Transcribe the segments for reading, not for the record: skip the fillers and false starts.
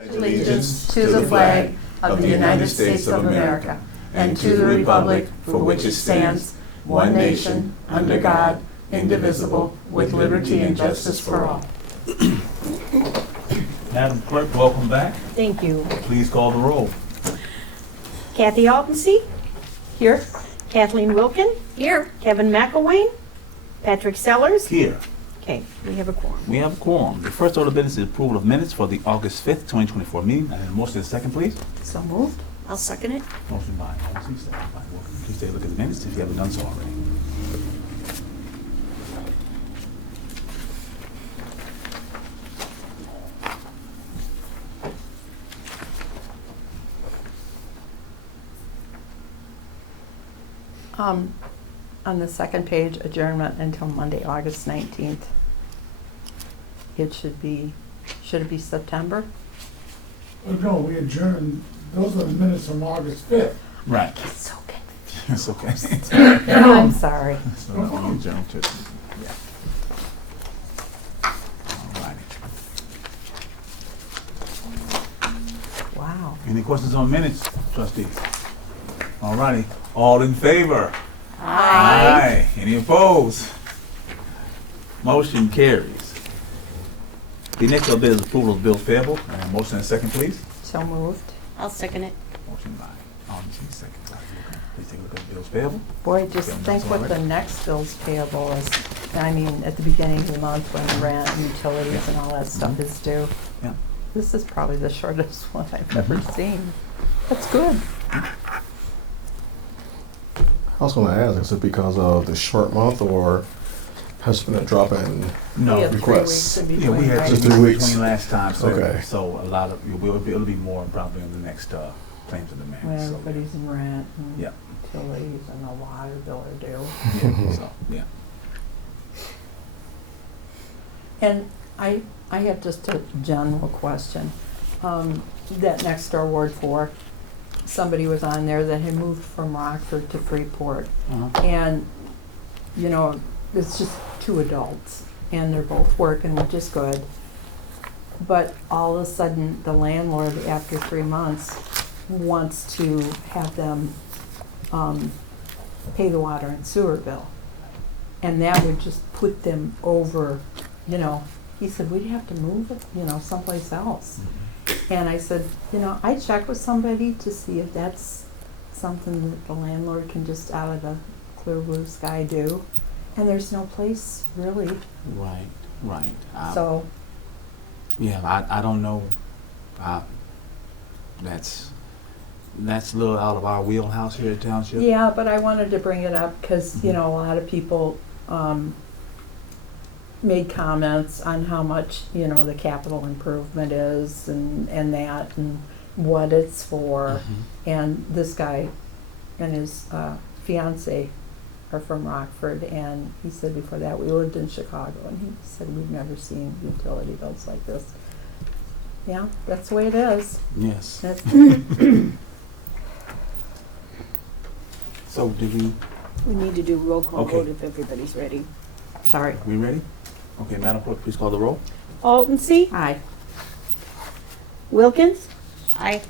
Allegiance to the flag of the United States of America and to the republic for which it stands, one nation, under God, indivisible, with liberty and justice for all. Madam Clerk, welcome back. Thank you. Please call the roll. Kathy Altensee, Here? Kathleen Wilkin, Here. Kevin McElwain, Patrick Sellers. Here. Okay, we have a quorum. We have a quorum. The first order of business is approval of minutes for the August 5th, 2024 meeting. I need a motion and a second, please. So moved. I'll second it. Motion by Altensee, second by Wilson. Please take a look at the minutes if you haven't done so already. On the second page, adjournment until Monday, August 19th. Should it be September? Oh, no, we adjourned, those are the minutes from August 5th. Right. It's so confusing. It's okay. I'm sorry. So, we adjourn to, yeah. All righty. Wow. Any questions on minutes, trustees? All righty. All in favor? Aye. Any opposed? Motion carries. The next order of business is approval of bills payable. Motion and second, please. So moved. I'll second it. Motion by Altensee, second by Wilkin. Please take a look at the bills payable. Boy, just Okay, think that's what all the right. next bill's payable is. I mean, at the beginning of the month when rent and utilities and all that stuff is due. Yeah. This is probably the shortest one I've ever seen. That's good. I was going to ask, is it because of the short month or has been a drop in? No. We had 3 requests. weeks in Yeah, between, we had right? just 3 3 weeks weeks. between last time, so Okay. so a lot of it'll be more probably on the next claims and When demands. So, everybody's in rent and yeah. utilities and the water bill are due. Yeah. So yeah. And I have just a general question. That next door Ward 4, somebody was on there that had moved from Rockford to Freeport. Uh-huh. And, you know, it's just 2 adults and they're both working, which is good. But all of a sudden, the landlord, after 3 months, wants to have them pay the water and sewer bill. And that would just put them over, you know, he said, we'd have to move it, you know, someplace else. And I said, you know, I checked with somebody to see if that's something that the landlord can just out of the clear blue sky do. And there's no place really, Right. so, Yeah, I don't know. That's a little out of our wheelhouse here at Township. yeah, but I wanted to bring it up because, you know, a lot of people made comments on how much, you know, the capital improvement is and that and what it's for. Mhm. And this guy and his fiance are from Rockford, and he said before that we lived in Chicago, and he said we've never seen utility bills like this. Yeah, that's the way it is. Yes. That's So did we? We need to do roll call Okay. vote if everybody's ready. sorry. We ready? Okay, Madam Clerk, please call the roll. Altensee, Aye. Wilkins, Aye.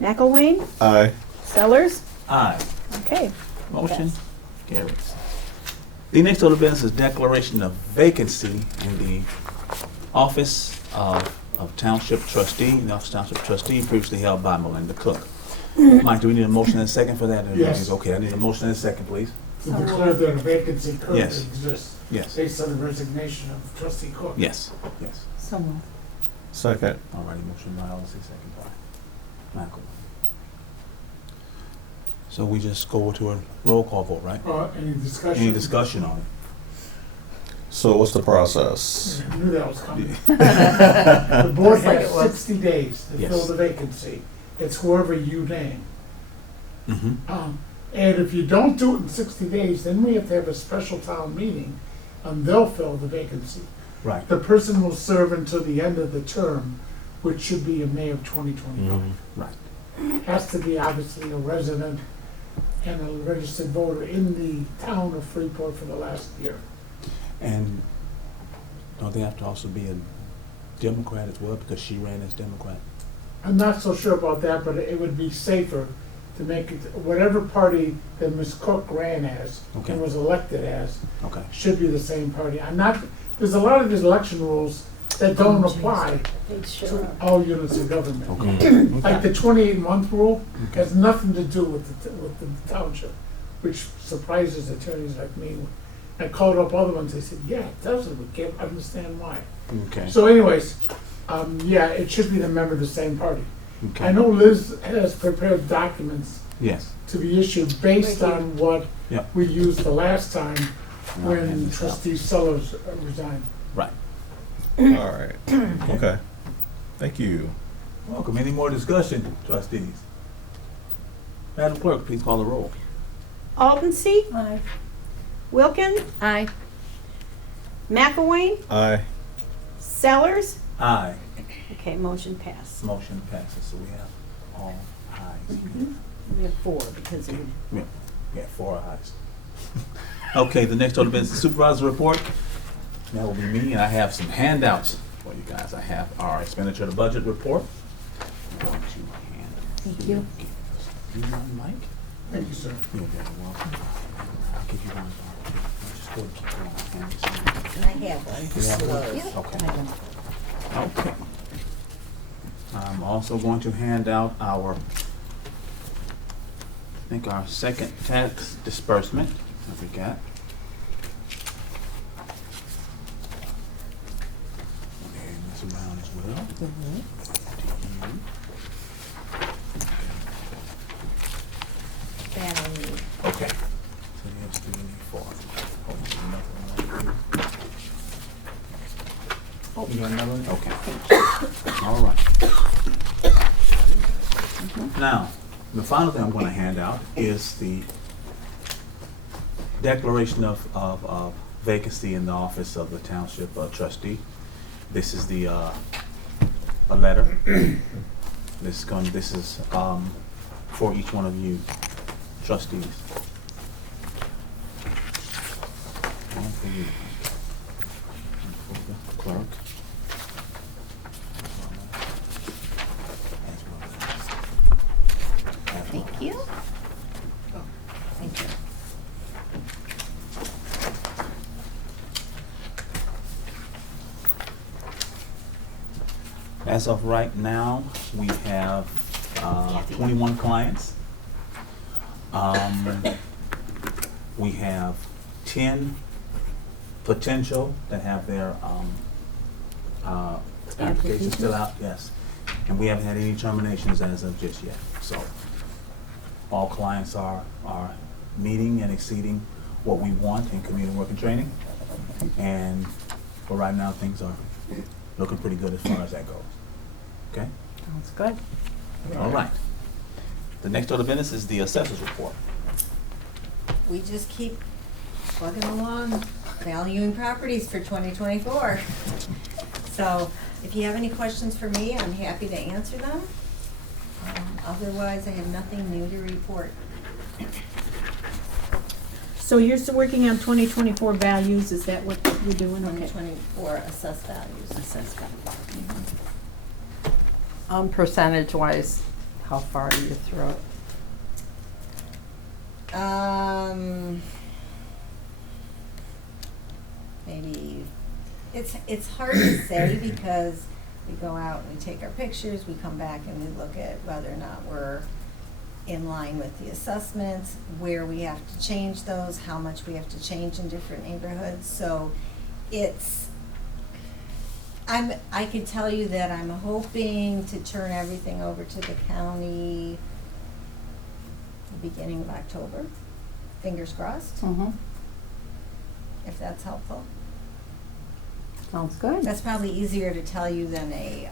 McElwain, Aye. Sellers. Aye. Okay. Motion carries. The next order of business is declaration of vacancy in the office of Township Trustee, the office of Township Trustee previously held by Melinda Cook. Mike, do we need a motion and a second for that? Yes. Okay, I need a motion and a second, please. To declare that a vacancy currently Yes. exists Yes. based on the resignation of trustee Cook. Yes. Yes. So moved. Second. All righty, motion by Altensee, second by Michael. So we just go to a roll call vote, right? Any discussion? Any discussion on it? So what's the process? I knew that was coming. The board Just like has it was. 60 days to Yes. fill the vacancy. It's whoever you name. Mm-hmm. And if you don't do it in 60 days, then we have to have a special town meeting and they'll fill the vacancy. Right. The person will serve until the end of the term, which should be in May of 2025. Right. Has to be obviously a resident and a registered voter in the town of Freeport for the last year. And don't they have to also be a Democrat as well because she ran as Democrat? I'm not so sure about that, but it would be safer to make it, whatever party that Ms. Cook ran as Okay. and was elected as, Okay. should be the same party. I'm not, there's a lot of these election rules that don't apply to all units of government. Okay. Like the 28-month rule Okay. has nothing to do with the township, which surprises attorneys like me. I called up other ones, they said, yeah, it does, we can't understand why. Okay. So anyways, yeah, it should be the member of the same party. Okay. I know Liz has prepared documents Yes. to be issued based on what Yep. we used the last time And I'll hand when this out. trustee Sellers resigned. Right. All right. Okay. Thank you. Welcome. Any more discussion, trustees? Madam Clerk, please call the roll. Altensee, Aye. Wilkin, Aye. McElwain, Aye. Sellers. Aye. Okay, motion passed. Motion passes, so we have all ayes. We have 4 because of Yeah, 4 ayes. Okay, the next order of business, supervisor report. That will be me, and I have some handouts for you guys. I have our expenditure to budget report. I'm going to hand. Thank you. You want Mike? Thank you, sir. You're very welcome. I'll give you one. Just go and keep going. Hand this in. I have You have one? Okay. Okay. I'm also going to hand out our, I think our second tax disbursement that we got. And this around as well. To you. that I need. Okay. So here's 3 and 4. Oh, nothing like this. Oh, you got another one? Okay. All right. Now, the final thing I'm going to hand out is the declaration of vacancy in the office of the township trustee. This is the a letter. This is for each one of you trustees. One for you. One for the clerk. As well as- Thank you. Thank you. As of right now, we have 21 clients. We have 10 potential that have their applications still out, yes. And we haven't had any terminations as of just yet. So all clients are meeting and exceeding what we want in community work and training. And for right now, things are looking pretty good as far as that goes. Okay? Sounds good. All right. The next order of business is the assessor's report. We just keep plugging along, valuing properties for 2024. So if you have any questions for me, I'm happy to answer them. Otherwise, I have nothing new to report. So you're still working on 2024 values, is that what you're doing? Okay. 2024 assessed values. Assessed value. Percentage-wise, how far are you through it? Maybe, it's hard to say because we go out and we take our pictures, we come back and we look at whether or not we're in line with the assessments, where we have to change those, how much we have to change in different neighborhoods. So I could tell you that I'm hoping to turn everything over to the county the beginning of October. Fingers crossed, Mm-hmm. if that's helpful. Sounds good. That's probably easier to tell you than a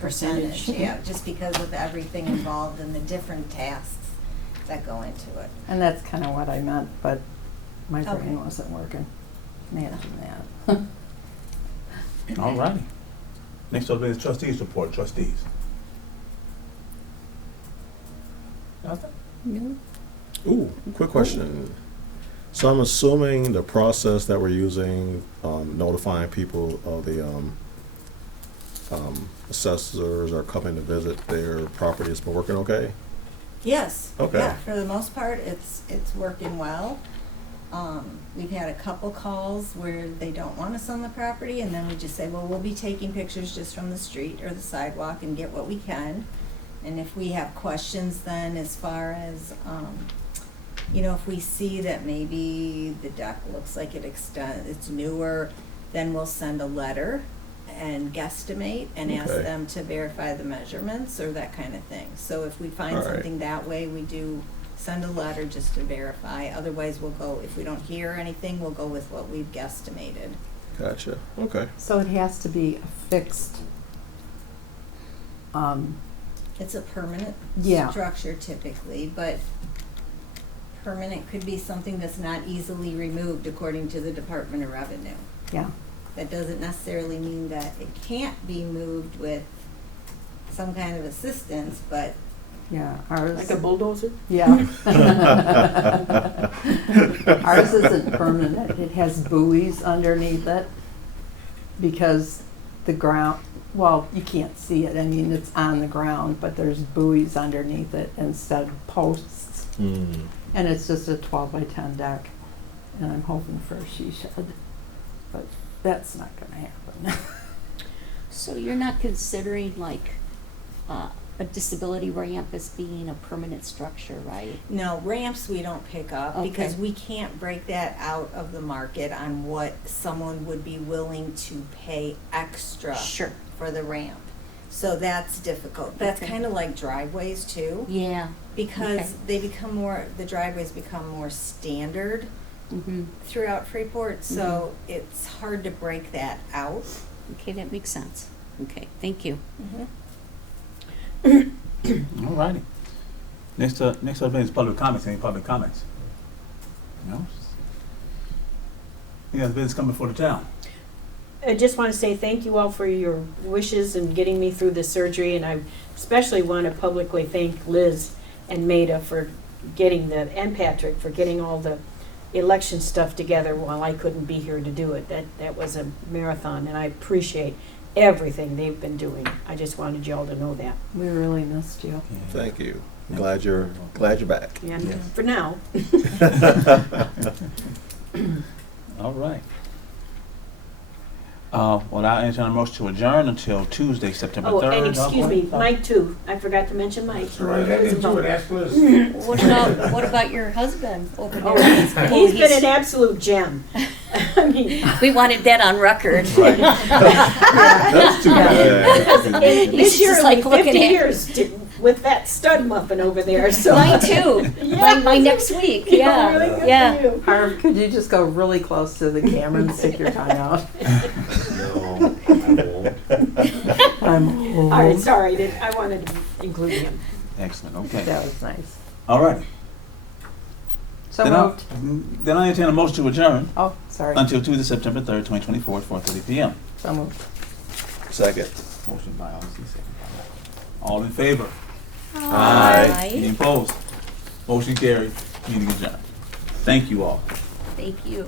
percentage, yeah, just because of everything involved and the different tasks that go into it. And that's kind of what I meant, but my Okay. brain wasn't working. Imagine that. All righty. Next order of business, trustees report, trustees. Nothing? Ooh, quick question. So I'm assuming the process that we're using, notifying people of the assessors are coming to visit their property, it's been working okay? Yes. Okay. Yeah, for the most part, it's working well. We've had a couple calls where they don't want us on the property, and then we just say, well, we'll be taking pictures just from the street or the sidewalk and get what we can. And if we have questions then as far as, if we see that maybe the deck looks like it's newer, then we'll send a letter and guesstimate and ask Okay. them to verify the measurements or that kind of thing. So if we find All right. something that way, we do send a letter just to verify. Otherwise, we'll go, if we don't hear anything, we'll go with what we've guesstimated. Gotcha, okay. So it has to be a fixed, It's a permanent Yeah. structure typically, but permanent could be something that's not easily removed according to the Department of Revenue. yeah, That doesn't necessarily mean that it can't be moved with some kind of assistance, but yeah, ours. Like a bulldozer? Yeah. Ours isn't permanent, it has buoys underneath it, because the ground, well, you can't see it, I mean, it's on the ground, but there's buoys underneath it instead of posts. Hmm. And it's just a 12 by 10 deck, and I'm hoping for a she shed, but that's not gonna happen. So you're not considering like a disability ramp as being a permanent structure, right? no, ramps we don't pick up because Okay. we can't break that out of the market on what someone would be willing to pay extra Sure. for the ramp. So that's difficult. That's Okay. kind of like driveways too, Yeah. because the driveways become more standard Mm-hmm. throughout Freeport, so it's hard to break that out. Okay, that makes sense. Okay, thank you. All righty. Next up is public comments. Any public comments? No? Any other business coming before the town? I just want to say thank you all for your wishes in getting me through the surgery, and I especially want to publicly thank Liz and Maida and Patrick for getting all the election stuff together while I couldn't be here to do it. That was a marathon, and I appreciate everything they've been doing. I just wanted y'all to know that. We really missed you. Thank you. Glad you're back. And Yes. for now, All right. Well, I entertain a motion to adjourn until Tuesday, September 3rd. and excuse me, Mike too. I forgot to mention Mike. Right, that into it, ask Liz. What about your husband over Oh, there? he's been an absolute gem. I mean, We wanted that on record. Right. That's too bad. this He's year just will be like looking 50 at- years with that stud muffin over there. So Mine too. Yeah. Mine next week. Really Yeah. good for Yeah. you. Harv, could you just go really close to the camera and stick your tongue out? No, I won't. I'm old. All right, sorry. I wanted to include him. Excellent, okay. That was nice. All righty. So moved. Then I entertain a motion to adjourn Oh, sorry. until Tuesday, September 3rd, 2024 at 4:30 p.m. So moved. Second. Motion by Augustine, second by Matt. All in favor? Aye. Any opposed? Motion carried. Meeting adjourned. Thank you all. Thank you.